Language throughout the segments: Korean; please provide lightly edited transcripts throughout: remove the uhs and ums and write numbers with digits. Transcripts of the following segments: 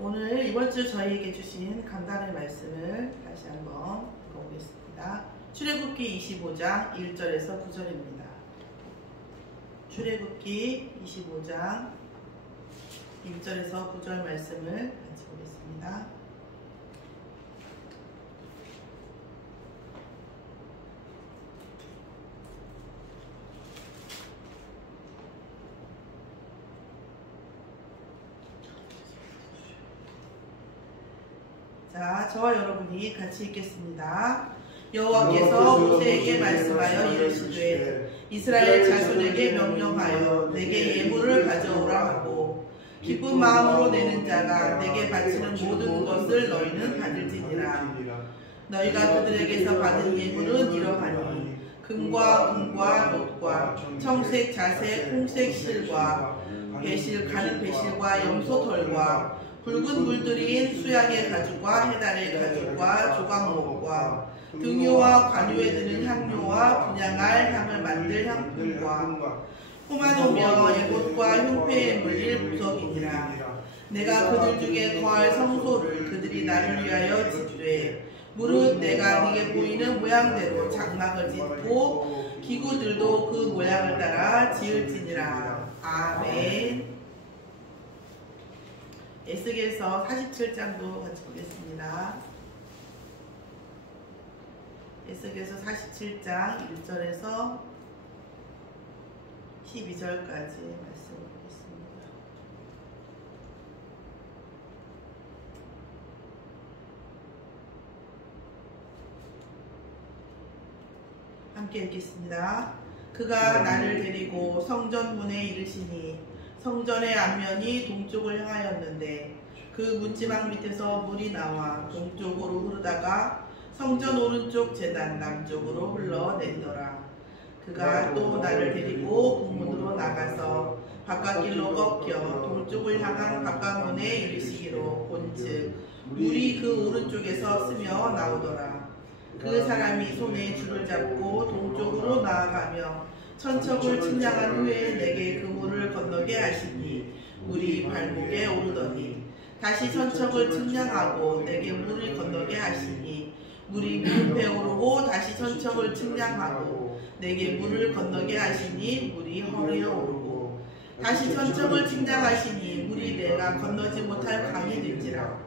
오늘 이번 주 저희에게 주신 감단의 말씀을 다시 한번 읽어보겠습니다. 출애굽기 25장 1절에서 9절입니다. 출애굽기 25장 1절에서 9절 말씀을 같이 보겠습니다. 자, 저와 여러분이 같이 읽겠습니다. 여호와께서 모세에게 말씀하여 이르시되 이스라엘 자손에게 명령하여 내게 예물을 가져오라 하고 기쁜 마음으로 내는 자가 내게 바치는 모든 것을 너희는 받을지니라. 너희가 그들에게서 받은 예물은 이러하니 금과 은과 놋과 청색 자색 홍색 실과 배실 가는 배실과 염소털과 붉은 물들인 수양의 가죽과 해달의 가죽과 조각목과 등유와 관유에 드는 향료와 분향할 향을 만들 향품과 포마노며 에봇과 흉패에 물릴 부석이니라. 내가 그들 중에 거할 성소를 그들이 나를 위하여 짓되 무릇 내가 네게 보이는 모양대로 장막을 짓고 기구들도 그 모양을 따라 지을지니라. 아멘. 에스겔서 47장도 같이 보겠습니다. 에스겔서 47장 1절에서 12절까지 말씀을 보겠습니다. 함께 읽겠습니다. 그가 나를 데리고 성전 문에 이르시니 성전의 앞면이 동쪽을 향하였는데 그 문지방 밑에서 물이 나와 동쪽으로 흐르다가 성전 오른쪽 제단 남쪽으로 흘러내리더라. 그가 또 나를 데리고 북문으로 나가서 바깥길로 꺾여 동쪽을 향한 바깥문에 이르시기로 본즉 물이 그 오른쪽에서 스며 나오더라. 그 사람이 손에 줄을 잡고 동쪽으로 나아가며 천척을 측량한 후에 내게 그 물을 건너게 하시니 물이 발목에 오르더니 다시 천척을 측량하고 내게 물을 건너게 하시니 물이 무릎에 오르고 다시 천척을 측량하고 내게 물을 건너게 하시니 물이 허리에 오르고 다시 천척을 측량하시니 물이 내가 건너지 못할 강이 된지라.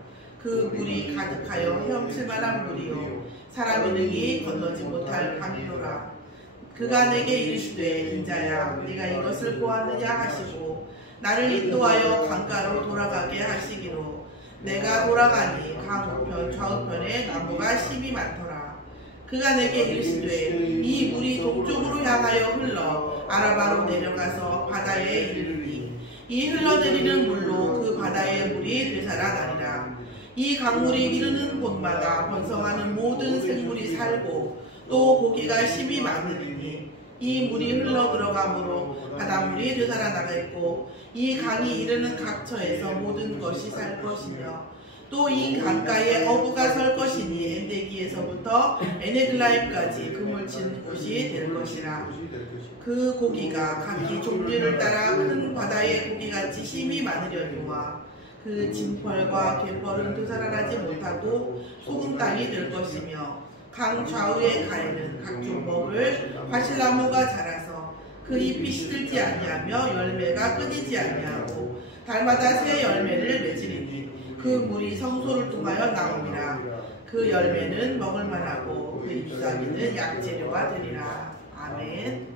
그 물이 가득하여 헤엄칠 만한 물이요 사람이 능히 건너지 못할 강이로라. 그가 내게 이르시되 인자야 네가 이것을 보았느냐 하시고 나를 인도하여 강가로 돌아가게 하시기로 내가 돌아가니 강 우편 좌우편에 나무가 심이 많더라. 그가 내게 이르시되 이 물이 동쪽으로 향하여 흘러 아라바로 내려가서 바다에 이르르니 이 흘러내리는 물로 그 바다의 물이 되살아나리라. 이 강물이 이르는 곳마다 번성하는 모든 생물이 살고 또 고기가 심이 많으리니 이 물이 흘러 들어가므로 바닷물이 되살아나겠고 이 강이 이르는 각처에서 모든 것이 살 것이며 또 이 강가에 어부가 설 것이니 엔데기에서부터 에네글라임까지 그물 치는 곳이 될 것이라. 그 고기가 각기 종류를 따라 큰 바다의 고기같이 심이 많으려니와 그 진펄과 갯벌은 되살아나지 못하고 소금 땅이 될 것이며 강 좌우의 가에는 각종 먹을 과실나무가 자라서 그 잎이 시들지 아니하며 열매가 끊이지 아니하고 달마다 새 열매를 맺으리니 그 물이 성소를 통하여 나오니라. 그 열매는 먹을 만하고 그 잎사귀는 약재료가 되리라. 아멘.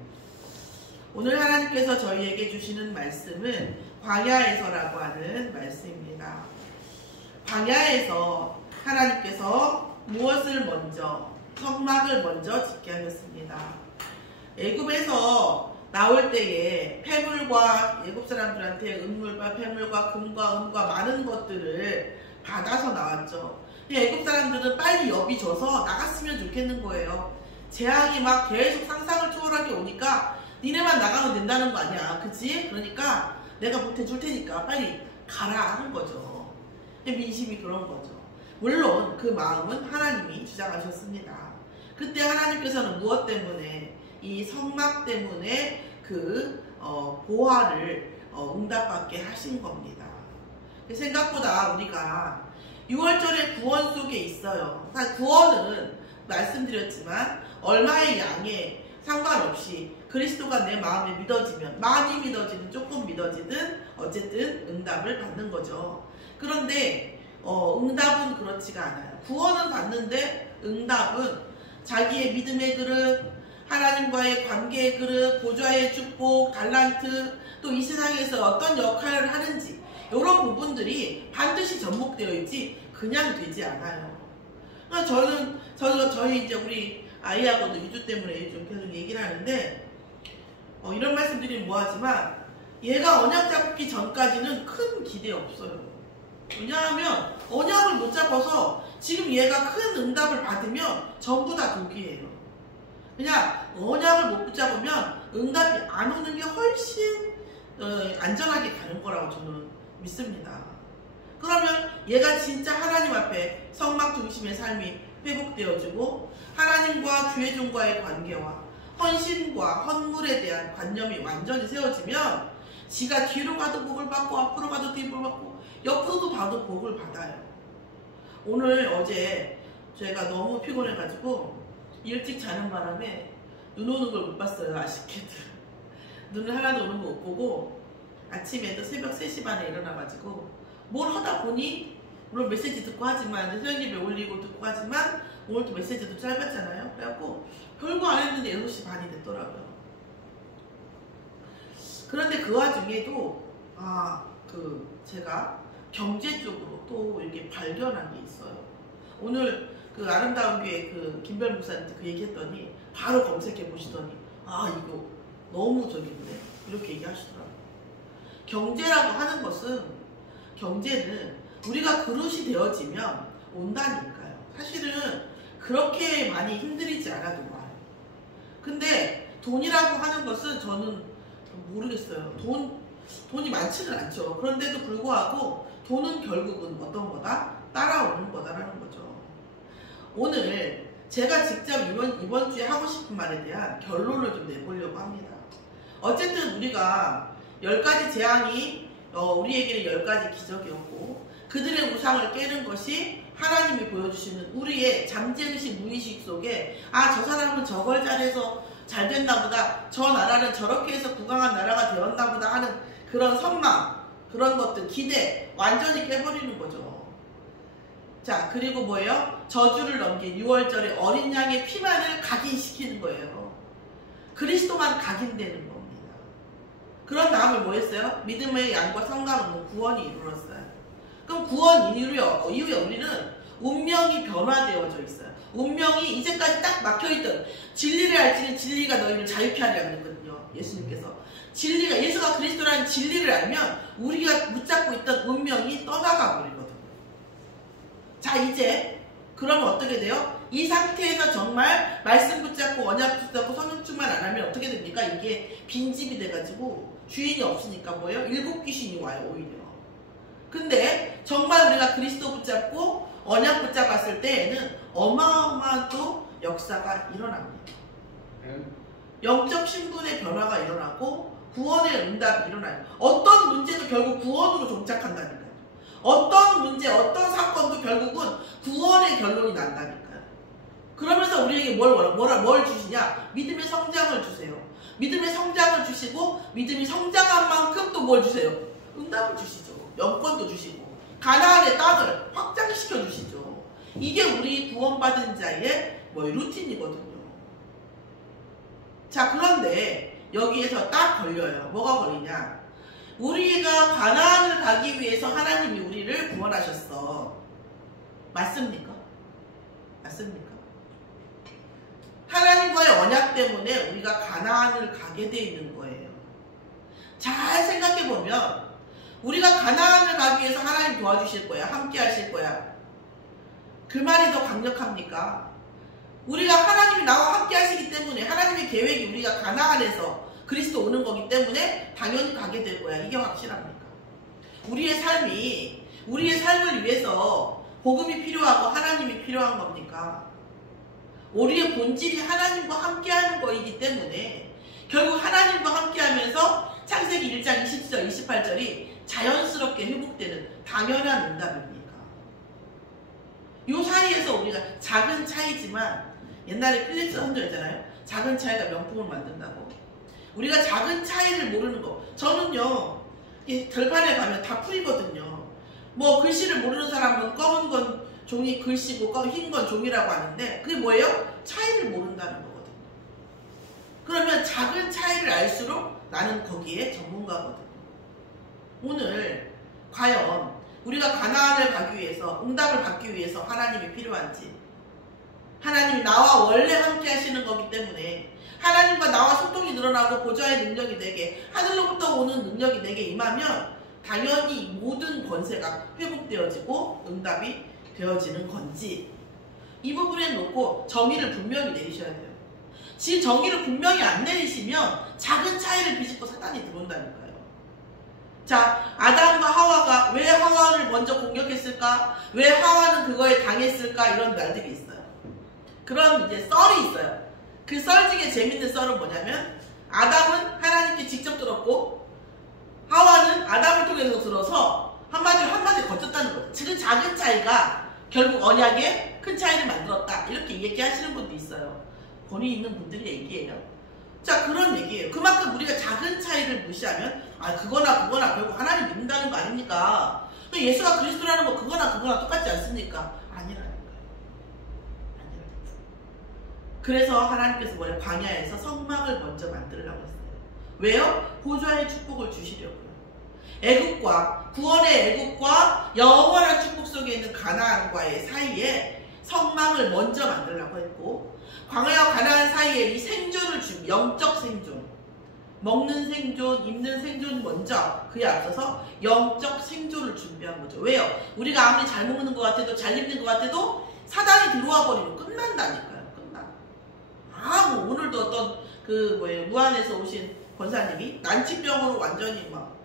오늘 하나님께서 저희에게 주시는 말씀은 광야에서라고 하는 말씀입니다. 광야에서 하나님께서 무엇을 먼저 성막을 먼저 짓게 하셨습니다. 애굽에서 나올 때에 폐물과 애굽 사람들한테 은물과 폐물과 금과 은과 많은 것들을 받아서 나왔죠. 애굽 사람들은 빨리 여비 져서 나갔으면 좋겠는 거예요. 재앙이 막 계속 상상을 초월하게 오니까 니네만 나가면 된다는 거 아니야, 그치? 그러니까 내가 보태줄 테니까 빨리 가라 하는 거죠. 민심이 그런 거죠. 물론 그 마음은 하나님이 주장하셨습니다. 그때 하나님께서는 무엇 때문에? 이 성막 때문에 그 보화를 응답받게 하신 겁니다. 생각보다 우리가 6월절의 구원 속에 있어요. 구원은 말씀드렸지만 얼마의 양에 상관없이 그리스도가 내 마음에 믿어지면, 많이 믿어지든 조금 믿어지든 어쨌든 응답을 받는 거죠. 그런데 응답은 그렇지가 않아요. 구원은 받는데 응답은 자기의 믿음의 그릇, 하나님과의 관계의 그릇, 보좌의 축복, 달란트, 또 이 세상에서 어떤 역할을 하는지 이런 부분들이 반드시 접목되어 있지 그냥 되지 않아요. 저희 이제 우리 아이하고도 2주 때문에 좀 계속 얘기를 하는데 이런 말씀드리면 뭐하지만 얘가 언약 잡기 전까지는 큰 기대 없어요. 왜냐하면 언약을 못 잡아서 지금 얘가 큰 응답을 받으면 전부 다 독이에요. 그냥 언약을 못 붙잡으면 응답이 안 오는 게 훨씬 안전하게 가는 거라고 저는 믿습니다. 그러면 얘가 진짜 하나님 앞에 성막 중심의 삶이 회복되어지고 하나님과 주의 종과의 관계와 헌신과 헌물에 대한 관념이 완전히 세워지면 지가 뒤로 가도 복을 받고 앞으로 가도 복을 받고 옆으로도 봐도 복을 받아요. 어제 제가 너무 피곤해가지고 일찍 자는 바람에 눈 오는 걸 못 봤어요. 아쉽게도 눈을 하나도 오는 거 못 보고 아침에도 새벽 3시 반에 일어나가지고 뭘 하다 보니 물론 메시지 듣고 하지만 수영집에 올리고 듣고 하지만 오늘도 메시지도 짧았잖아요. 그래갖고 별거 안 했는데 6시 반이 됐더라고요. 그런데 그 와중에도 제가 경제 쪽으로 또 이렇게 발견한 게 있어요. 오늘 그 아름다운 교회 그 김별 목사님한테 그 얘기했더니 바로 검색해 보시더니 이거 너무 저기인데 이렇게 얘기하시더라고요. 경제라고 하는 것은 경제는 우리가 그릇이 되어지면 온다니까요. 사실은 그렇게 많이 힘들이지 않아도 와요. 근데 돈이라고 하는 것은 저는 모르겠어요. 돈이 많지는 않죠. 그런데도 불구하고 돈은 결국은 어떤 거다? 따라오는 거다라는 거죠. 오늘 제가 직접 이번 주에 하고 싶은 말에 대한 결론을 좀 내보려고 합니다. 어쨌든 우리가 10가지 재앙이 우리에게는 10가지 기적이었고 그들의 우상을 깨는 것이 하나님이 보여주시는 우리의 잠재의식 무의식 속에 저 사람은 저걸 잘해서 잘 됐나 보다, 저 나라는 저렇게 해서 부강한 나라가 되었나 보다 하는 그런 선망, 그런 것들, 기대 완전히 깨버리는 거죠. 자, 그리고 뭐예요? 저주를 넘긴 6월절에 어린 양의 피만을 각인시키는 거예요. 그리스도만 각인되는 겁니다. 그런 다음에 뭐 했어요? 믿음의 양과 상관없는 구원이 이루어졌어요. 그럼 구원 이후에 우리는 운명이 변화되어져 있어요. 운명이 이제까지 딱 막혀있던 진리를 알지는 진리가 너희를 자유케 하리라 그랬거든요. 예수님께서. 예수가 그리스도라는 진리를 알면 우리가 붙잡고 있던 운명이 떠나가 버리거든요. 자, 이제 그러면 어떻게 돼요? 이 상태에서 정말 말씀 붙잡고 언약 붙잡고 성령 충만 안 하면 어떻게 됩니까? 이게 빈집이 돼가지고 주인이 없으니까 뭐예요? 7 귀신이 와요, 오히려. 근데 정말 우리가 그리스도 붙잡고 언약 붙잡았을 때에는 어마어마한 또 역사가 일어납니다. 영적 신분의 변화가 일어나고 구원의 응답이 일어나요. 어떤 문제도 결국 구원으로 종착한다니까요. 어떤 문제, 어떤 사건도 결국은 구원의 결론이 난다니까요. 그러면서 우리에게 뭘 주시냐? 믿음의 성장을 주세요. 믿음의 성장을 주시고 믿음이 성장한 만큼 또 뭘 주세요? 응답을 주시죠. 영권도 주시고 가나안의 땅을 확장시켜 주시죠. 이게 우리 구원받은 자의 루틴이거든요. 자, 그런데 여기에서 딱 걸려요. 뭐가 걸리냐? 우리가 가나안을 가기 위해서 하나님이 우리를 구원하셨어. 맞습니까? 맞습니까? 하나님과의 언약 때문에 우리가 가나안을 가게 돼 있는 거예요. 잘 생각해보면 우리가 가나안을 가기 위해서 하나님 도와주실 거야. 함께 하실 거야. 그 말이 더 강력합니까? 우리가 하나님이 나와 함께 하시기 때문에 하나님의 계획이 우리가 가나안에서 그리스도 오는 거기 때문에 당연히 가게 될 거야. 이게 확실합니까? 우리의 삶을 위해서 복음이 필요하고 하나님이 필요한 겁니까? 우리의 본질이 하나님과 함께하는 거이기 때문에 결국 하나님과 함께하면서 창세기 1장 20절 28절이 자연스럽게 회복되는 당연한 응답입니까? 요 사이에서 우리가 작은 차이지만 옛날에 필립스 선조였잖아요. 작은 차이가 명품을 만든다고. 우리가 작은 차이를 모르는 거. 저는요, 결판에 가면 다 풀이거든요. 뭐 글씨를 모르는 사람은 검은 건 종이 글씨고 흰 건 종이라고 하는데 그게 뭐예요? 차이를 모른다는 거거든요. 그러면 작은 차이를 알수록 나는 거기에 전문가거든요. 오늘 과연 우리가 가나안을 가기 위해서 응답을 받기 위해서 하나님이 필요한지, 하나님이 나와 원래 함께 하시는 거기 때문에 하나님과 나와 소통이 늘어나고 보좌의 능력이 내게, 하늘로부터 오는 능력이 내게 임하면 당연히 모든 권세가 회복되어지고 응답이 되어지는 건지, 이 부분에 놓고 정의를 분명히 내리셔야 돼요. 지금 정의를 분명히 안 내리시면 작은 차이를 비집고 사단이 들어온다니까요. 자, 아담과 하와가 왜 하와를 먼저 공격했을까? 왜 하와는 그거에 당했을까? 이런 말들이 있어요. 그런 이제 썰이 있어요. 그 썰 중에 재밌는 썰은 뭐냐면, 아담은 하나님께 직접 들었고 하와는 아담을 통해서 들어서 한마디로 거쳤다는 거죠. 지금 작은 차이가 결국 언약에 큰 차이를 만들었다, 이렇게 얘기하시는 분도 있어요. 권위 있는 분들이 얘기해요. 자, 그런 얘기예요. 그만큼 우리가 작은 차이를 무시하면 그거나 결국 하나님 믿는다는 거 아닙니까? 예수가 그리스도라는 거 그거나 똑같지 않습니까? 아니라니까요. 그래서 하나님께서 뭐예요? 광야에서 성막을 먼저 만들려고 했어요. 왜요? 보좌의 축복을 주시려고요. 애국과 구원의 애국과 영원한 축복 속에 있는 가나안과의 사이에 성막을 먼저 만들려고 했고, 광야와 가나안 사이에 이 생존을 주고, 영적 생존, 먹는 생존, 입는 생존 먼저, 그에 앞서서 영적 생존을 준비한 거죠. 왜요? 우리가 아무리 잘 먹는 것 같아도, 잘 입는 것 같아도 사단이 들어와 버리면 끝난다니까요. 뭐 오늘도 어떤 무안에서 오신 권사님이 난치병으로 완전히 막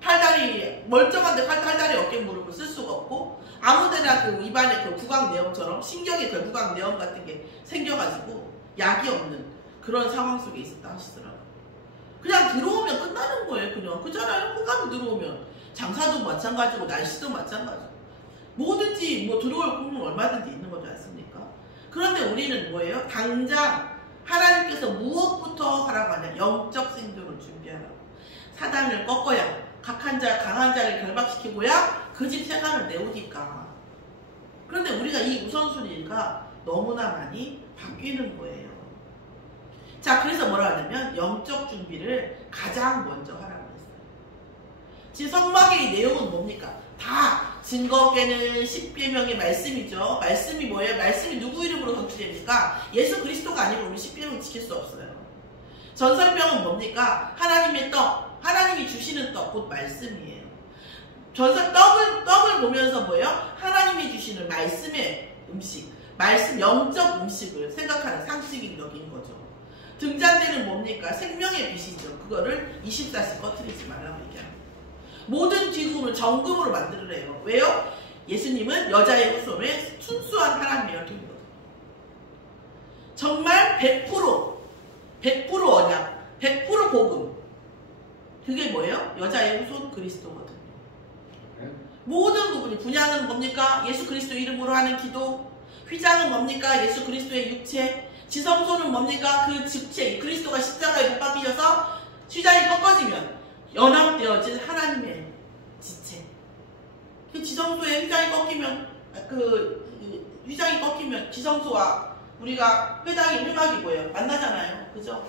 팔다리, 멀쩡한데 팔다리 어깨 무릎을 쓸 수가 없고, 아무데나 입안에 구강내염처럼 신경에 구강내염 같은 게 생겨가지고 약이 없는 그런 상황 속에 있었다 하시더라고요. 그냥 들어오면 끝나는 거예요. 그냥 그잖아요. 호감이 들어오면 장사도 마찬가지고 날씨도 마찬가지고 뭐든지 들어올 꿈은 얼마든지 있는 거지 않습니까? 그런데 우리는 뭐예요? 당장 하나님께서 무엇부터 하라고 하냐? 영적 생존을 준비하라고. 사단을 꺾어야, 강한 자를 결박시키고야 그 집 세간을 내오니까. 그런데 우리가 이 우선순위가 너무나 많이 바뀌는 거예요. 자, 그래서 뭐라 하냐면 영적 준비를 가장 먼저 하라고 했어요. 지금 성막의 이 내용은 뭡니까? 다 증거계는 10계명의 말씀이죠. 말씀이 뭐예요? 말씀이 누구 이름으로 성취됩니까? 예수 그리스도가 아니면 우리 10계명 지킬 수 없어요. 전설병은 뭡니까? 하나님의 떡, 하나님이 주시는 떡, 곧 말씀이에요. 떡을 보면서 뭐예요? 하나님이 주시는 말씀의 음식, 말씀, 영적 음식을 생각하는 상식인적인 거죠. 등잔대는 뭡니까? 생명의 빛이죠. 그거를 24시 꺼트리지 말라고 얘기합니다. 모든 기구는 정금으로 만들으래요. 왜요? 예수님은 여자의 후손의 순수한 하나님의 혈통이거든요. 정말 100% 언약, 100% 복음. 그게 뭐예요? 여자의 후손 그리스도거든요. 모든 부분이, 분양은 뭡니까? 예수 그리스도 이름으로 하는 기도. 휘장은 뭡니까? 예수 그리스도의 육체. 지성소는 뭡니까? 그 직체, 그리스도가 십자가에 못 박히셔서 휘장이 꺾어지면 연합되어진 하나님의 지체. 그 지성소에 휘장이 꺾이면 지성소와 우리가 회막이 뭐예요? 만나잖아요. 그죠?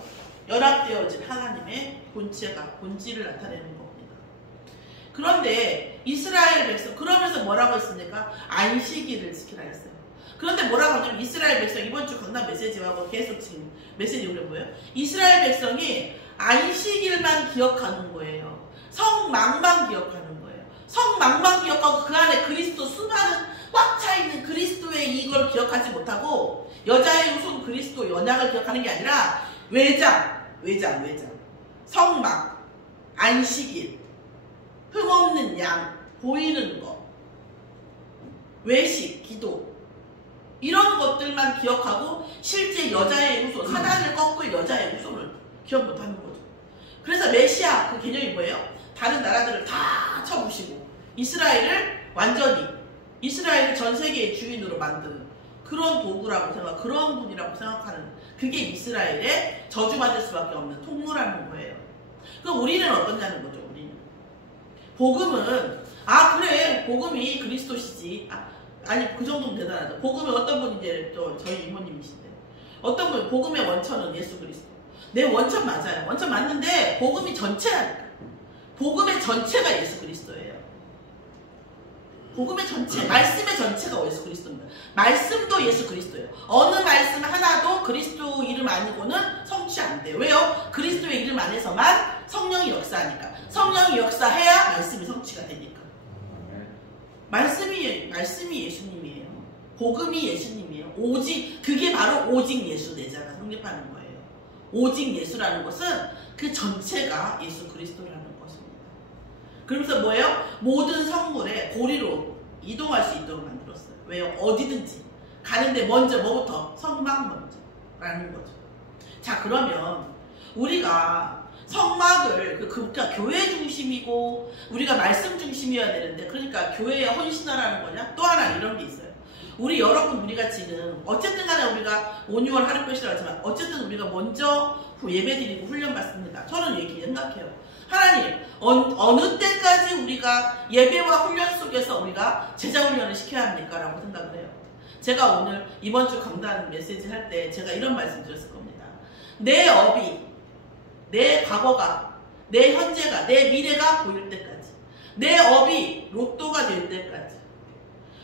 연합되어진 하나님의 본질을 나타내는 겁니다. 그런데 이스라엘 백성, 그러면서 뭐라고 했습니까? 안식일을 지키라 했어요. 그런데 뭐라고 하냐면 이스라엘 백성, 이번 주 강남 메시지하고 계속 지금 메시지 오는 거예요. 이스라엘 백성이 안식일만 기억하는 거예요. 성막만 기억하는 거예요. 성막만 기억하고 그 안에 그리스도 수많은 꽉 차있는 그리스도의 이걸 기억하지 못하고 여자의 후손 그리스도 연약을 기억하는 게 아니라 외장, 성막, 안식일, 흠없는 양, 보이는 것, 외식, 기도, 이런 것들만 기억하고 실제 여자의 후손, 사단을 꺾을 여자의 후손을 기억 못하는 거죠. 그래서 메시아 그 개념이 뭐예요? 다른 나라들을 다 쳐부시고 이스라엘을 완전히 이스라엘을 전 세계의 주인으로 만드는 그런 도구라고 그런 분이라고 생각하는 그게 이스라엘의 저주받을 수밖에 없는 통로라는 거예요. 그럼 우리는 어떠냐는 거죠. 우리는 복음은 그래 복음이 그리스도시지. 아니 그 정도면 대단하죠. 복음이 어떤 분이 이제 저희 이모님이신데 어떤 분 복음의 원천은 예수 그리스도. 내 원천 맞아요. 원천 맞는데 복음이 전체라니까. 복음의 전체가 예수 그리스도예요. 복음의 전체, 말씀의 전체가 예수 그리스도입니다. 말씀도 예수 그리스도예요. 어느 말씀 하나도 그리스도 이름 아니고는 성취 안 돼요. 왜요? 그리스도의 이름 안에서만 성령이 역사하니까. 성령이 역사해야 말씀이 성취가 되니까. 말씀이 예수님이에요. 복음이 예수님이에요. 오직 그게 바로 오직 예수 내자가 성립하는 거예요. 오직 예수라는 것은 그 전체가 예수 그리스도라는 것입니다. 그러면서 뭐예요? 모든 성물에 고리로 이동할 수 있도록 만들었어요. 왜요? 어디든지 가는데 먼저 뭐부터? 성막 먼저라는 거죠. 자 그러면 우리가 성막을 그러니까 교회 중심이고 우리가 말씀 중심이어야 되는데 그러니까 교회에 헌신하라는 거냐? 또 하나 이런 게 있어요. 우리가 지금 어쨌든 간에 우리가 5, 6월 하루뼈시라고 하지만 어쨌든 우리가 먼저 예배드리고 훈련받습니다. 저는 이렇게 생각해요. 하나님 어느 때까지 우리가 예배와 훈련 속에서 우리가 제자훈련을 시켜야 합니까? 라고 생각을 해요. 제가 오늘 이번 주 강단 메시지 할 때 제가 이런 말씀 드렸을 겁니다. 내 업이 내 과거가 내 현재가 내 미래가 보일 때까지 내 업이 로또가 될 때까지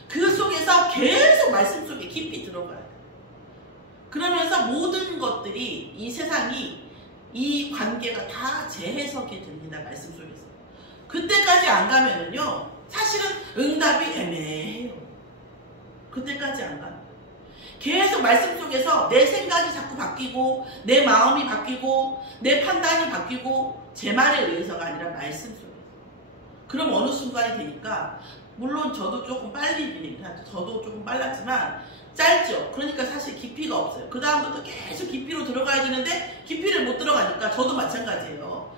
그 속에서 계속 말씀 속에 깊이 들어가야 돼요. 그러면서 모든 것들이 이 세상이 이 관계가 다 재해석이 됩니다. 말씀 속에서. 그때까지 안 가면은요 사실은 응답이 애매해요. 그때까지 안 가면 계속 말씀 속에서 내 생각이 자꾸 바뀌고 내 마음이 바뀌고 내 판단이 바뀌고 제 말에 의해서가 아니라 말씀 속에서. 그럼 어느 순간이 되니까 물론 저도 조금 빨리 저도 조금 빨랐지만 짧죠. 그러니까 사실 깊이가 없어요. 그 다음부터 계속 깊이로 들어가야 되는데 깊이를 못 들어가니까 저도 마찬가지예요.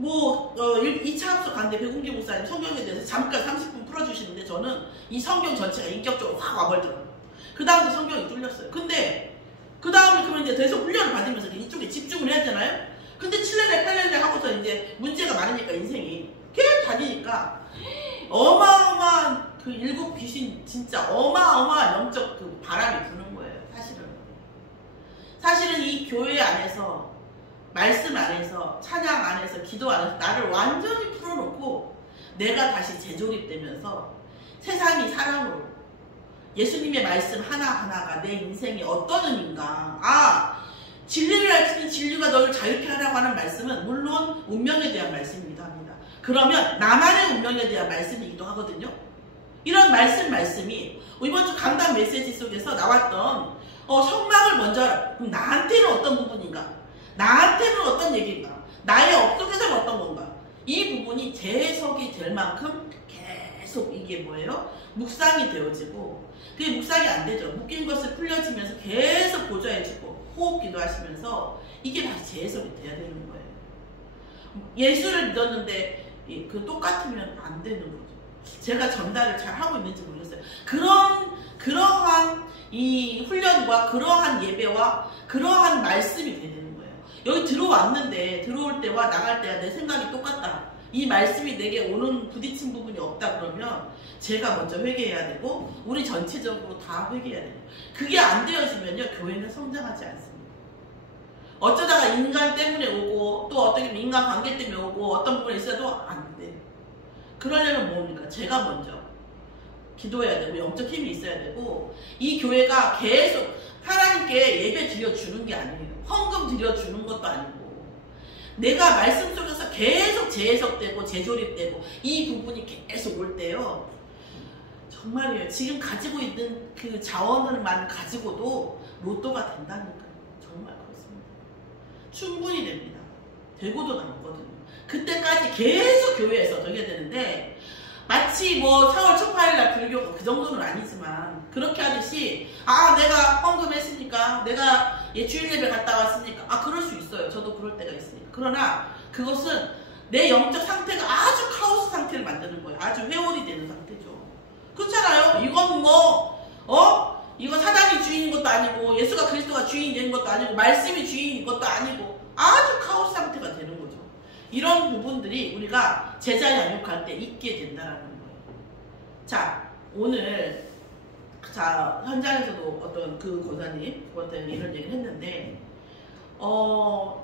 2차 합숙 갔는데 백운기 목사님 성경에 대해서 잠깐 30분 풀어주시는데 저는 이 성경 전체가 인격적으로 확 와버리더라고요. 그 다음부터 성경이 뚫렸어요. 근데 그 다음에 그러면 이제 계속 훈련을 받으면서 이쪽에 집중을 해야 되잖아요. 근데 7년에 8년에 하고서 이제 문제가 많으니까 인생이 계속 다니니까 어마어마한 그 일곱 귀신 진짜 어마어마한 영적 그 바람이 부는 거예요. 사실은 이 교회 안에서 말씀 안에서 찬양 안에서 기도 안에서 나를 완전히 풀어놓고 내가 다시 재조립되면서 세상이 사랑으로 예수님의 말씀 하나하나가 내 인생이 어떤 의미인가. 진리를 알지니 진리가 너를 자유케 하라고 하는 말씀은 물론 운명에 대한 말씀이기도 합니다. 그러면 나만의 운명에 대한 말씀이기도 하거든요. 이런 말씀이 이번 주 강단 메시지 속에서 나왔던 성막을 먼저 하라. 그럼 나한테는 어떤 부분인가? 나한테는 어떤 얘기인가? 나의 업 속에서는 어떤 건가? 이 부분이 재해석이 될 만큼 계속 이게 뭐예요? 묵상이 되어지고 그게 묵상이 안 되죠. 묶인 것을 풀려지면서 계속 보좌해주고 호흡 기도하시면서 이게 다시 재해석이 돼야 되는 거예요. 예수를 믿었는데 그 똑같으면 안 되는 거죠. 제가 전달을 잘 하고 있는지 모르겠어요. 그러한 이 훈련과 그러한 예배와 그러한 말씀이 되는 거예요. 여기 들어왔는데 들어올 때와 나갈 때와 내 생각이 똑같다. 이 말씀이 내게 오는 부딪힌 부분이 없다 그러면 제가 먼저 회개해야 되고 우리 전체적으로 다 회개해야 돼요. 그게 안 되어지면요 교회는 성장하지 않습니다. 어쩌다가 인간 때문에 오고 또 어떻게 인간 관계 때문에 오고 어떤 부분에 있어도 안 돼. 그러려면 뭡니까? 제가 먼저 기도해야 되고 영적 힘이 있어야 되고 이 교회가 계속 하나님께 예배 드려주는 게 아니에요. 헌금 드려주는 것도 아니고 내가 말씀 속에서 계속 재해석되고 재조립되고 이 부분이 계속 올 때요. 정말이에요. 지금 가지고 있는 그 자원을만 가지고도 로또가 된다니까요. 정말 그렇습니다. 충분히 됩니다. 되고도 남거든요. 그때까지 계속 교회에서 되게 되는데 마치 4월 첫 8일날 불교가 그 정도는 아니지만 그렇게 하듯이 내가 헌금했으니까 내가 주일 예배 갔다 왔으니까 그럴 수 있어요. 저도 그럴 때가 있으니까. 그러나 그것은 내 영적 상태가 아주 카오스 상태를 만드는 거예요. 아주 회오리 되는 상태죠. 그렇잖아요. 이건 이거 사단이 주인인 것도 아니고 예수가 그리스도가 주인이 되는 것도 아니고 말씀이 주인인 것도 아니고 아주 카오스 상태가 되는 거죠. 이런 부분들이 우리가 제자 양육할 때 있게 된다는 거예요. 자, 오늘 현장에서도 어떤 그 권사님 이런 얘기를 했는데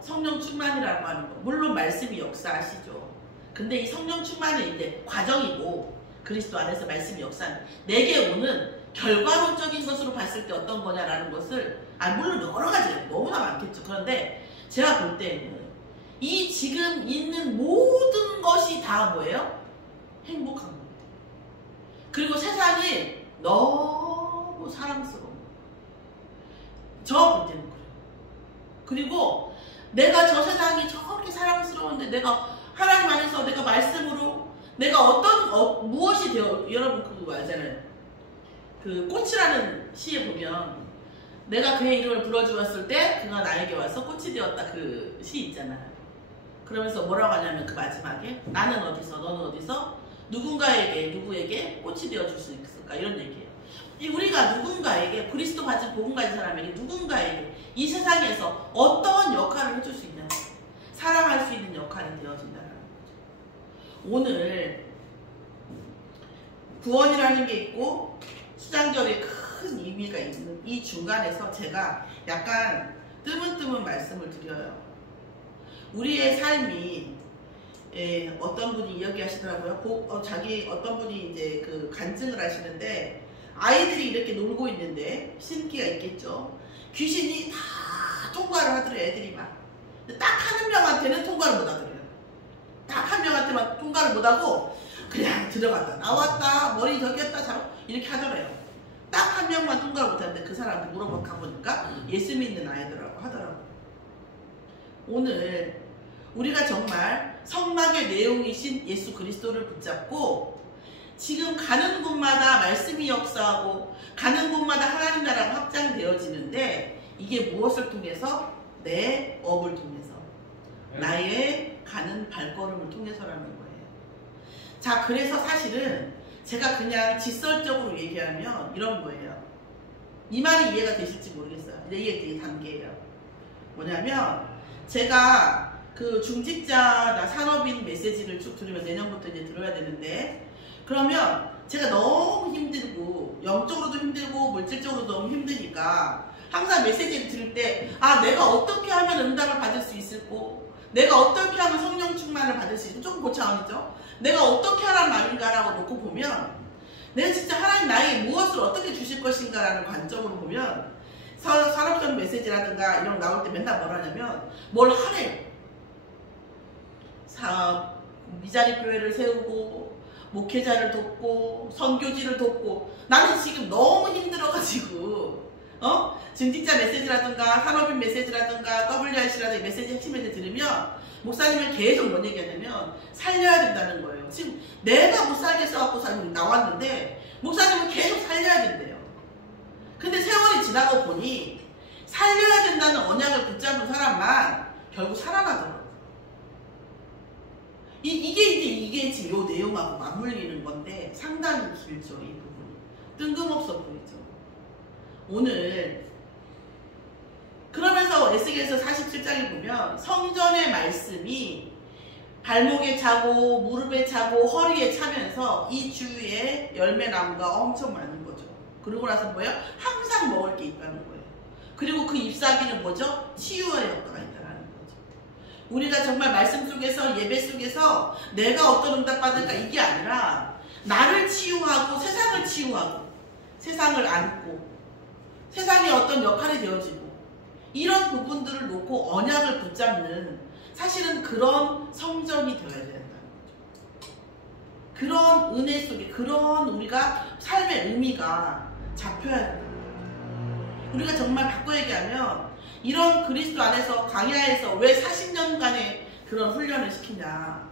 성령 충만이라고 하는 거 물론 말씀이 역사하시죠. 근데 이 성령 충만은 이제 과정이고 그리스도 안에서 말씀이 역사는 내게 오는 결과론적인 것으로 봤을 때 어떤 거냐라는 것을 물론 여러 가지가 너무나 많겠죠. 그런데 제가 볼 때는 이 지금 있는 모든 것이 다 뭐예요? 행복한 겁니다. 그리고 세상이 너무 사랑스러워. 저 볼 때는 그래요. 그리고 내가 저 세상이 저렇게 사랑스러운데 내가 하나님 안에서 내가 말씀으로 내가 무엇이 되어 여러분 그거 알잖아요. 그 꽃이라는 시에 보면 내가 그의 이름을 불러주었을 때 그가 나에게 와서 꽃이 되었다 그 시 있잖아요. 그러면서 뭐라고 하냐면 그 마지막에 나는 어디서 너는 어디서 누구에게 꽃이 되어줄 수 있을까 이런 얘기예요. 우리가 누군가에게 그리스도 가진 복음 가진 사람에게 누군가에게 이 세상에서 어떤 역할을 해줄 수 있냐 사랑할 수 있는 역할이 되어진다는 거죠. 오늘 구원이라는 게 있고 수장절에 큰 의미가 있는 이 중간에서 제가 약간 뜨문뜨문 말씀을 드려요. 우리의 삶이 어떤 분이 이야기하시더라고요. 어떤 분이 이제 그 간증을 하시는데 아이들이 이렇게 놀고 있는데 신기가 있겠죠. 귀신이 다 통과를 하더래요. 애들이 막. 딱 한 명한테는 통과를 못 하더래요. 딱 한 명한테만 통과를 못 하고 그냥 들어갔다 나왔다 머리 저기였다 이렇게 하더래요. 딱 한 명만 통과를 못 하는데 그 사람한테 물어보니까 예수 믿는 아이더라고 하더라고요. 오늘 우리가 정말 성막의 내용이신 예수 그리스도를 붙잡고 지금 가는 곳마다 말씀이 역사하고 가는 곳마다 하나님 나라가 확장되어지는데 이게 무엇을 통해서? 내 업을 통해서 나의 가는 발걸음을 통해서라는 거예요. 자, 그래서 사실은 제가 그냥 직설적으로 얘기하면 이런 거예요. 이 말이 이해가 되실지 모르겠어요. 이게 되게 단계예요. 뭐냐면 제가 그 중직자나 산업인 메시지를 쭉 들으면 내년부터 이제 들어야 되는데 그러면 제가 너무 힘들고 영적으로도 힘들고 물질적으로도 너무 힘드니까 항상 메시지를 들을 때 내가 어떻게 하면 응답을 받을 수 있을고 내가 어떻게 하면 성령 충만을 받을 수 있을까 조금 고차원이죠. 내가 어떻게 하란 말인가라고 놓고 보면 내가 진짜 하나님 나에게 무엇을 어떻게 주실 것인가라는 관점으로 보면 산업적 메시지라든가 이런 거 나올 때 맨날 뭘 하냐면 뭘 하래요. 미자리 교회를 세우고 목회자를 돕고 선교지를 돕고 나는 지금 너무 힘들어가지고 증직자 메시지라든가 산업인 메시지라든가 WRC라든가 메시지 핵심 메시지 들으면 목사님은 계속 뭔 얘기하냐면 살려야 된다는 거예요. 지금 내가 못 살겠어갖고 나왔는데 목사님은 계속 살려야 된대요. 근데 세월이 지나고 보니 살려야 된다는 언약을 붙잡은 사람만 결국 살아나더라고요. 이게 지금 요 내용하고 맞물리는 건데 상당히 길죠. 이 부분이. 뜬금없어 보이죠. 오늘 그러면서 에스겔서 47장에 보면 성전의 말씀이 발목에 차고 무릎에 차고 허리에 차면서 이 주위에 열매나무가 엄청 많은 거죠. 그러고 나서 뭐예요? 항상 먹을 게 있다는 거예요. 그리고 그 잎사귀는 뭐죠? 치유의 효과가 있다는 거죠. 우리가 정말 말씀 속에서 예배 속에서 내가 어떤 응답 받을까 이게 아니라 나를 치유하고 세상을 치유하고 세상을 안고 세상에 어떤 역할이 되어지고 이런 부분들을 놓고 언약을 붙잡는 사실은 그런 성전이 되어야 된다는 거죠. 그런 은혜 속에 그런 우리가 삶의 의미가 잡혀야 된다는 거죠. 우리가 정말 바꿔 얘기하면 이런 그리스도 안에서 광야에서 왜 40년간의 그런 훈련을 시키냐.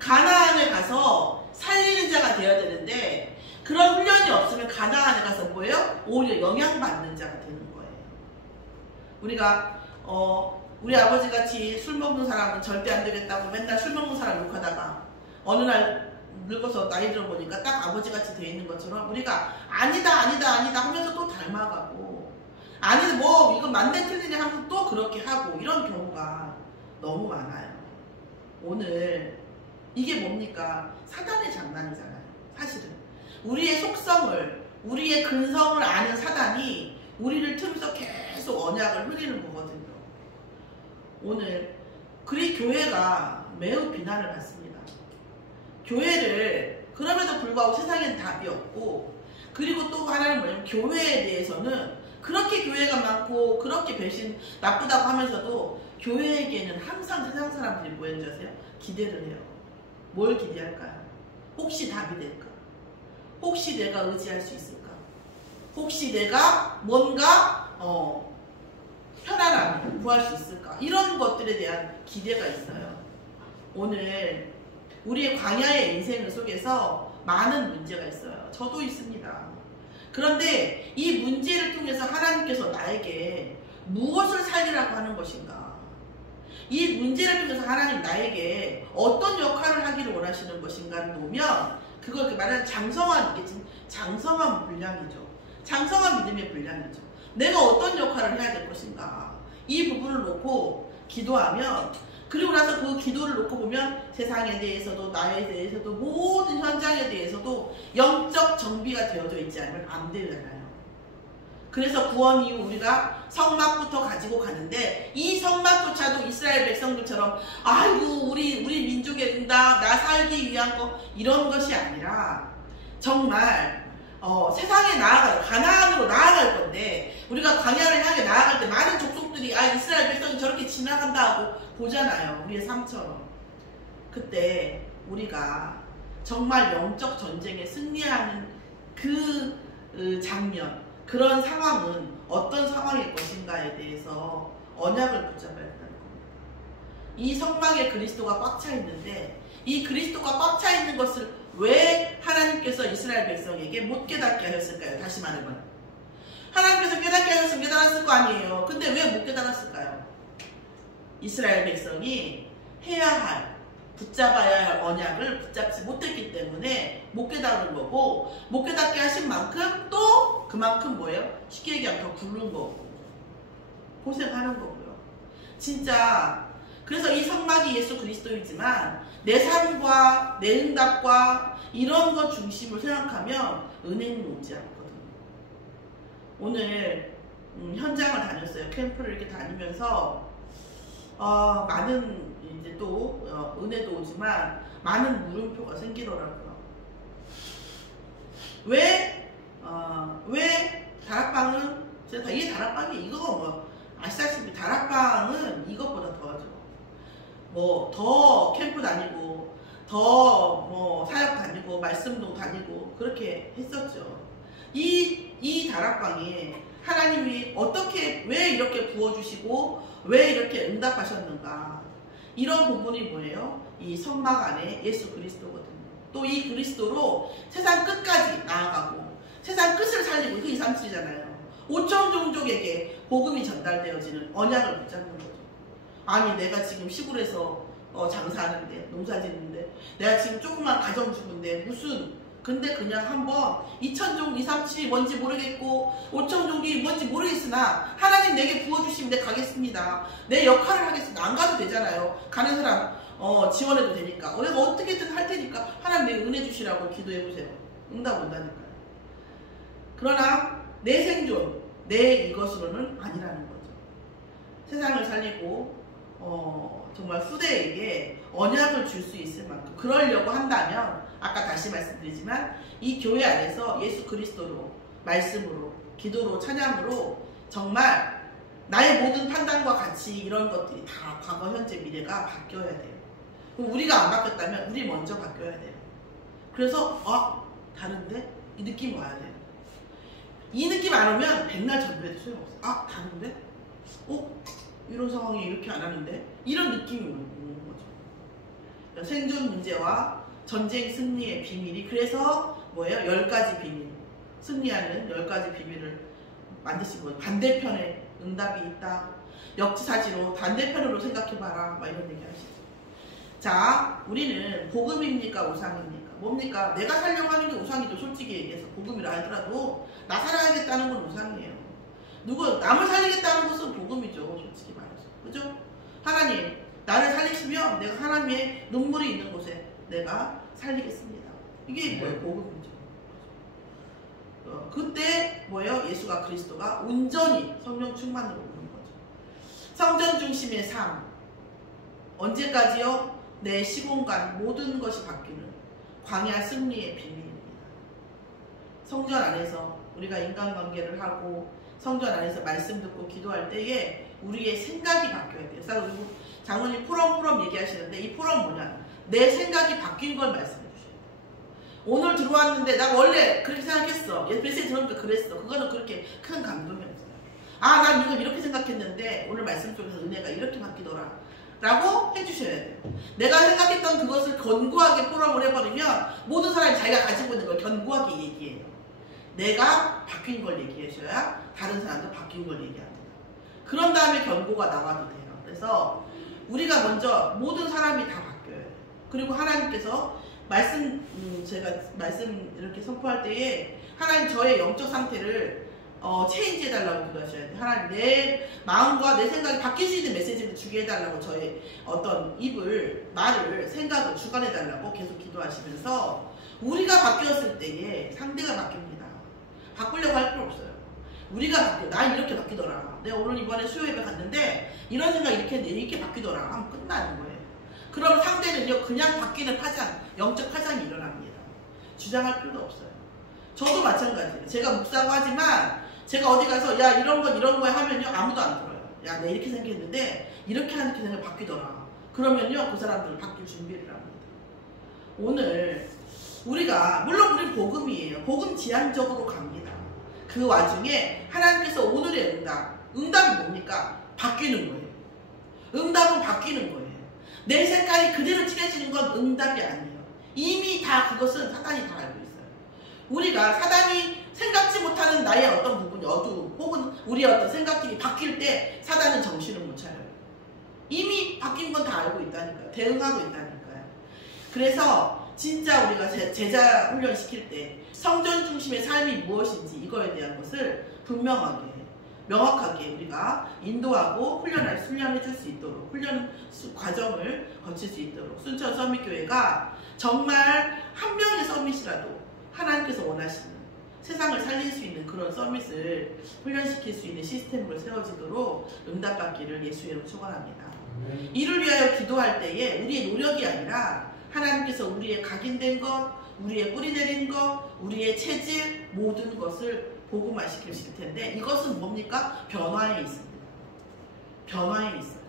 가나안에 가서 살리는 자가 되어야 되는데 그런 훈련이 없으면 가나안에 가서 뭐예요? 오히려 영향받는 자가 되는 거예요. 우리가 우리 아버지같이 술 먹는 사람은 절대 안 되겠다고 맨날 술 먹는 사람 욕하다가 어느 날 늙어서 나이 들어보니까 딱 아버지같이 돼 있는 것처럼 우리가 아니다 하면서 또 닮아가고, 아니 뭐 이건 만대 틀리네 하면서 또 그렇게 하고, 이런 경우가 너무 많아요. 오늘 이게 뭡니까? 사단의 장난이잖아요. 사실은 우리의 속성을, 우리의 근성을 아는 사단이 우리를 틈에서 계속 언약을 흐리는 거거든요. 오늘 그리 교회가 매우 비난을 받습니다. 교회를, 그럼에도 불구하고 세상엔 답이 없고, 그리고 또 하나는 뭐냐면 교회에 대해서는 그렇게 교회가 많고 그렇게 배신 나쁘다고 하면서도 교회에게는 항상 세상 사람들이 뭐 했는지 아세요? 기대를 해요. 뭘 기대할까요? 혹시 답이 될까? 혹시 내가 의지할 수 있을까? 혹시 내가 뭔가 편안함을 구할 수 있을까? 이런 것들에 대한 기대가 있어요. 오늘 우리의 광야의 인생 속에서 많은 문제가 있어요. 저도 있습니다. 그런데 이 문제를 통해서 하나님께서 나에게 무엇을 살리라고 하는 것인가? 이 문제를 통해서 하나님 나에게 어떤 역할을 하기를 원하시는 것인가를 보면, 그걸 말하는 장성한 분량이죠. 장성한 믿음의 분량이죠. 내가 어떤 역할을 해야 될 것인가? 이 부분을 놓고 기도하면, 그리고 나서 그 기도를 놓고 보면 세상에 대해서도 나에 대해서도 모든 현장에 대해서도 영적 정비가 되어져 있지 않으면 안 되잖아요. 그래서 구원 이후 우리가 성막부터 가지고 가는데, 이 성막조차도 이스라엘 백성들처럼 아이고 우리 민족의 응답, 나 살기 위한 거, 이런 것이 아니라 정말 세상에 가나안으로 나아갈 건데, 우리가 광야를 향해 나아갈 때 많은 족속들이 이스라엘 백성이 저렇게 지나간다 하고 보잖아요. 우리의 삶처럼. 그때 우리가 정말 영적 전쟁에 승리하는 그 장면, 그런 상황은 어떤 상황일 것인가에 대해서 언약을 붙잡아야 된다는 겁니다. 이 성막에 그리스도가 꽉 차 있는데, 이 그리스도가 꽉 차 있는 것을 왜 하나님께서 이스라엘 백성에게 못 깨닫게 하셨을까요? 다시 말하면 하나님께서 깨닫게 하셨으면 깨달았을 거 아니에요. 근데 왜 못 깨달았을까요? 이스라엘 백성이 해야 할, 붙잡아야 할 언약을 붙잡지 못했기 때문에 못 깨달은 거고, 못 깨닫게 하신 만큼 또 그만큼 뭐예요? 쉽게 얘기하면 더 굴른 거고 고생하는 거고요. 진짜 그래서 이 성막이 예수 그리스도이지만 내 삶과 내 응답과 이런 것 중심을 생각하면 은혜는 오지 않거든요. 오늘 현장을 다녔어요. 캠프를 이렇게 다니면서 많은 이제 또 은혜도 오지만 많은 물음표가 생기더라고요. 왜 다락방은, 이게 다락방이 이거 뭐 아시다시피 다락방은 이것보다 더하죠. 뭐 더 캠프 다니고 더 뭐 사역 다니고 말씀동 다니고 그렇게 했었죠. 이 다락방에 하나님이 어떻게, 왜 이렇게 부어주시고 왜 이렇게 응답하셨는가, 이런 부분이 뭐예요? 이 성막 안에 예수 그리스도거든요. 또 이 그리스도로 세상 끝까지 나아가고 세상 끝을 살리고, 그 2, 3, 7이잖아요. 5천 종족에게 복음이 전달되어지는 언약을 붙잡는 거죠. 아니 내가 지금 시골에서 장사하는데, 농사 짓는데, 내가 지금 조그만 가정주부인데 근데 그냥 한번 2,000종, 2, 3, 7이 뭔지 모르겠고 5,000종이 뭔지 모르겠으나 하나님 내게 부어주시면 내가 가겠습니다. 내 역할을 하겠습니다. 안 가도 되잖아요. 가는 사람 지원해도 되니까. 내가 어떻게든 할 테니까 하나님 내 은혜 주시라고 기도해보세요. 응답 온다니까요. 그러나 내 생존, 내 이것으로는 아니라는 거죠. 세상을 살리고 정말 후대에게 언약을 줄 수 있을 만큼 그러려고 한다면, 아까 다시 말씀드리지만 이 교회 안에서 예수 그리스도로, 말씀으로, 기도로, 찬양으로 정말 나의 모든 판단과 가치, 이런 것들이 다 과거, 현재, 미래가 바뀌어야 돼요. 그럼 우리가 안 바뀌었다면 우리 먼저 바뀌어야 돼요. 그래서 다른데? 이 느낌 와야 돼요. 이 느낌 안 오면 백날 전도해도 소용없어요. 다른데? 이런 상황이 이렇게 안 하는데? 이런 느낌이 오는 거죠. 생존 문제와 전쟁 승리의 비밀이, 그래서 뭐예요? 10가지 비밀, 승리하는 10가지 비밀을 만드신 거예요. 반대편에 응답이 있다. 역지사지로 반대편으로 생각해봐라. 막 이런 얘기 하시죠. 자, 우리는 복음입니까? 우상입니까? 뭡니까? 내가 살려고 하는 게 우상이죠. 솔직히 얘기해서. 복음이라 하더라도 나 살아야겠다는 건 우상이에요. 남을 살리겠다는 것은 복음이죠. 솔직히 말해서. 그죠? 하나님, 나를 살리시면 내가 하나님의 눈물이 있는 곳에 내가 살리겠습니다. 이게 뭐예요? 복음이죠. 그때 뭐예요? 예수가 그리스도가 온전히 성령 충만으로 오는 거죠. 성전 중심의 삶. 언제까지요? 내 시공간 모든 것이 바뀌는 광야 승리의 비밀입니다. 성전 안에서 우리가 인간관계를 하고 성전 안에서 말씀 듣고 기도할 때에 우리의 생각이 바뀌어야 돼요. 그래서 장로님 포럼 얘기하시는데 이 포럼 뭐냐? 내 생각이 바뀐 걸 말씀해 주셔요. 오늘 들어왔는데 나 원래 그렇게 생각했어. 메시지 들으니까 그랬어. 그거는 그렇게 큰 감동이 없어요. 아, 난 이걸 이렇게 생각했는데 오늘 말씀 속에서 은혜가 이렇게 바뀌더라. 라고 해주셔야 돼요. 내가 생각했던 그것을 견고하게 포럼을 해버리면 모든 사람이 자기가 가지고 있는 걸 견고하게 얘기해요. 내가 바뀐 걸 얘기하셔야 다른 사람도 바뀐 걸 얘기합니다. 그런 다음에 견고가 나와도 돼요. 그래서 우리가 먼저 모든 사람이 다 바뀌어요. 그리고 하나님께서 제가 말씀 이렇게 선포할 때에 하나님 저의 영적 상태를 체인지 해달라고 기도하셔야 돼요. 하나님 내 마음과 내 생각이 바뀔 수 있는 메시지를 주게 해달라고 저의 어떤 말을 생각을 주관해달라고 계속 기도하시면서 우리가 바뀌었을 때에 상대가 바뀝니다. 바꾸려고 할 필요 없어요. 우리가 바뀌어. 난 이렇게 바뀌더라. 내가 오늘 이번에 수요 예배 갔는데 이런 생각이 이렇게 했는데 이렇게 바뀌더라 하면 끝나는 거예요. 그럼 상대는요 그냥 바뀌는 파장, 영적 파장이 일어납니다. 주장할 필요도 없어요. 저도 마찬가지예요. 제가 목사고 하지만 제가 어디 가서 야 이런 거야 하면요 아무도 안 들어요. 야 내가 이렇게 생각했는데 이렇게 하는 생각이 바뀌더라. 그러면요 그 사람들은 바뀔 준비를 합니다. 오늘 우리가 물론 우리 복음이에요. 복음 지향적으로 갑니다. 그 와중에 하나님께서 오늘의 응답은 뭡니까? 바뀌는 거예요. 응답은 바뀌는 거예요. 내 색깔이 그대로 칠해지는 건 응답이 아니에요. 이미 다 그것은 사단이 다 알고 있어요. 우리가 사단이 생각지 못하는 나의 어떤 부분이 어두움 혹은 우리의 어떤 생각들이 바뀔 때 사단은 정신을 못 차려요. 이미 바뀐 건 다 알고 있다니까요. 대응하고 있다니까요. 그래서 진짜 우리가 제자 훈련 시킬 때 성전 중심의 삶이 무엇인지 이거에 대한 것을 분명하게 명확하게 우리가 인도하고 훈련해 줄 수 있도록 훈련 과정을 거칠 수 있도록 순천 서밋교회가 정말 한 명의 서밋이라도 하나님께서 원하시는 세상을 살릴 수 있는 그런 서밋을 훈련시킬 수 있는 시스템으로 세워지도록 응답받기를 예수의 이름으로 축원합니다. 이를 위하여 기도할 때에 우리의 노력이 아니라 하나님께서 우리의 각인된 것, 우리의 뿌리 내린 것, 우리의 체질 모든 것을 복음화시키실 텐데 이것은 뭡니까? 변화에 있습니다. 변화에 있어요.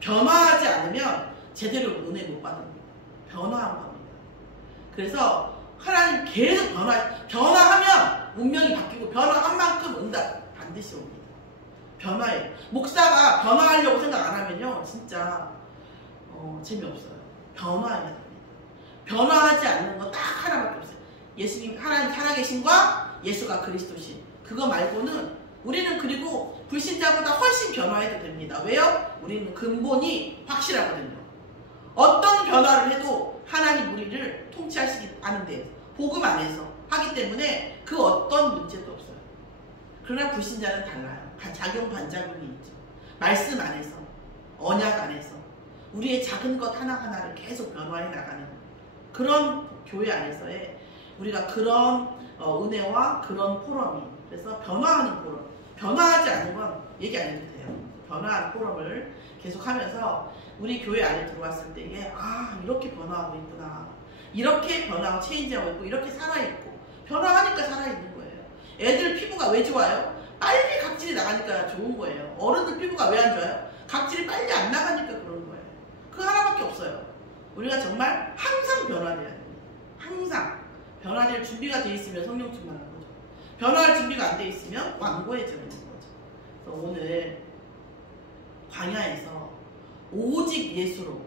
변화하지 않으면 제대로 은혜 못 받습니다. 변화한 겁니다. 그래서 하나님 계속 변화하면 운명이 바뀌고 변화한 만큼 응답 반드시 옵니다. 변화해. 목사가 변화하려고 생각 안 하면요 진짜 재미없어요. 변화해야 됩니다. 변화하지 않는 거 딱 하나밖에 없어요. 예수님 하나님 살아계신과 예수가 그리스도신 그거 말고는 우리는 그리고 불신자보다 훨씬 변화해도 됩니다. 왜요? 우리는 근본이 확실하거든요. 어떤 변화를 해도 하나님 우리를 통치하시기 아는데 복음 안에서 하기 때문에 그 어떤 문제도 없어요. 그러나 불신자는 달라요. 작용 반작용이 있죠. 말씀 안에서 언약 안에서 우리의 작은 것 하나하나를 계속 변화해 나가는 그런 교회 안에서의 우리가 그런 은혜와 그런 포럼이 그래서 변화하는 포럼 변화하지 않는 건 얘기 안 해도 돼요. 변화하는 포럼을 계속하면서 우리 교회 안에 들어왔을 때에 이렇게 변화하고 있구나 이렇게 변화하고 체인지하고 있고 이렇게 살아있고 변화하니까 살아있는 거예요. 애들 피부가 왜 좋아요? 빨리 각질이 나가니까 좋은 거예요. 어른들 피부가 왜 안 좋아요? 각질이 빨리 안 나가니까 그런 거예요. 그 하나밖에 없어요. 우리가 정말 항상 변화돼야 됩니다. 항상 변화될 준비가 돼 있으면 성령 충만한 거죠. 변화할 준비가 안 돼 있으면 완고해져 있는 거죠. 그래서 오늘 광야에서 오직 예수로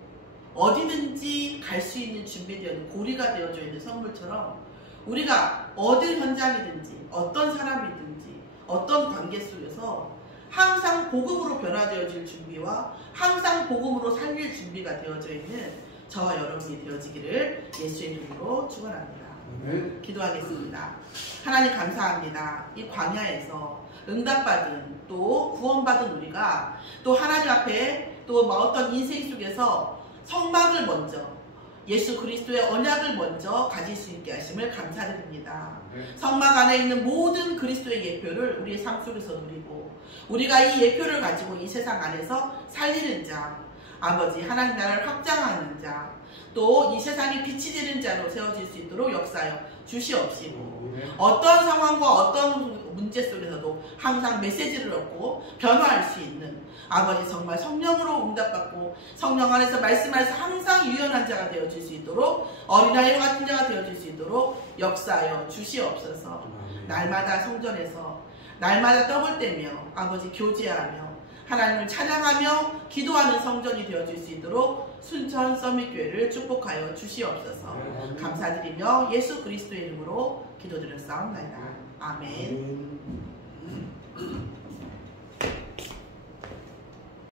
어디든지 갈 수 있는 준비되어 있는 고리가 되어져 있는 선물처럼 우리가 어느 현장이든지 어떤 사람이든지 어떤 관계 속에서 항상 복음으로 변화되어질 준비와 항상 복음으로 살릴 준비가 되어져 있는 저와 여러분이 되어지기를 예수의 이름으로 축원합니다. 기도하겠습니다. 하나님 감사합니다. 이 광야에서 응답받은 또 구원받은 우리가 또 하나님 앞에 또 어떤 인생 속에서 성막을 먼저 예수 그리스도의 언약을 먼저 가질 수 있게 하심을 감사드립니다. 성막 안에 있는 모든 그리스도의 예표를 우리의 삶 속에서 누리고 우리가 이 예표를 가지고 이 세상 안에서 살리는 자, 아버지 하나님 나라를 확장하는 자, 또 이 세상이 빛이 되는 자로 세워질 수 있도록 역사하여 주시옵시고 어떤 상황과 어떤 문제 속에서도 항상 메시지를 얻고 변화할 수 있는 아버지 정말 성령으로 응답받고 성령 안에서 말씀하여서 항상 유연한 자가 되어질 수 있도록 어린아이와 같은 자가 되어질 수 있도록 역사하여 주시옵소서. 날마다 성전에서 날마다 떡을 떼며 아버지 교제하며 하나님을 찬양하며 기도하는 성전이 되어질 수 있도록 순천 서밋교회를 축복하여 주시옵소서. 감사드리며 예수 그리스도의 이름으로 기도드렸사옵나이다. 아멘.